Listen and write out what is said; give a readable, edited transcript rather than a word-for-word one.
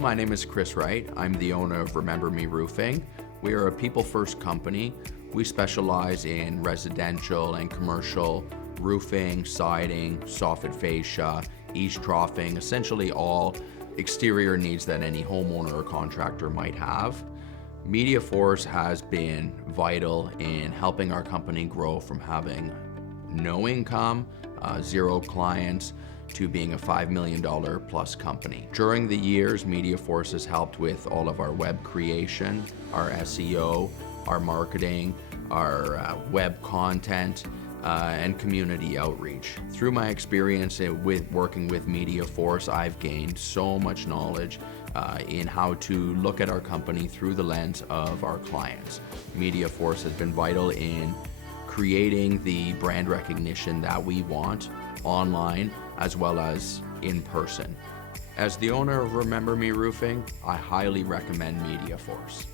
My name is Chris Wright. I'm the owner of Remember Me Roofing. We are a people-first company. We specialize in residential and commercial roofing, siding, soffit fascia, eavesdropping, essentially all exterior needs that any homeowner or contractor might have. MediaForce has been vital in helping our company grow from having no income, 0 clients, to being a $5 million plus company. During the years, MediaForce has helped with all of our web creation, our SEO, our marketing, our web content, and community outreach. Through my experience with working with MediaForce, I've gained so much knowledge in how to look at our company through the lens of our clients. MediaForce has been vital in creating the brand recognition that we want online as well as in person. As the owner of Remember Me Roofing, I highly recommend MediaForce.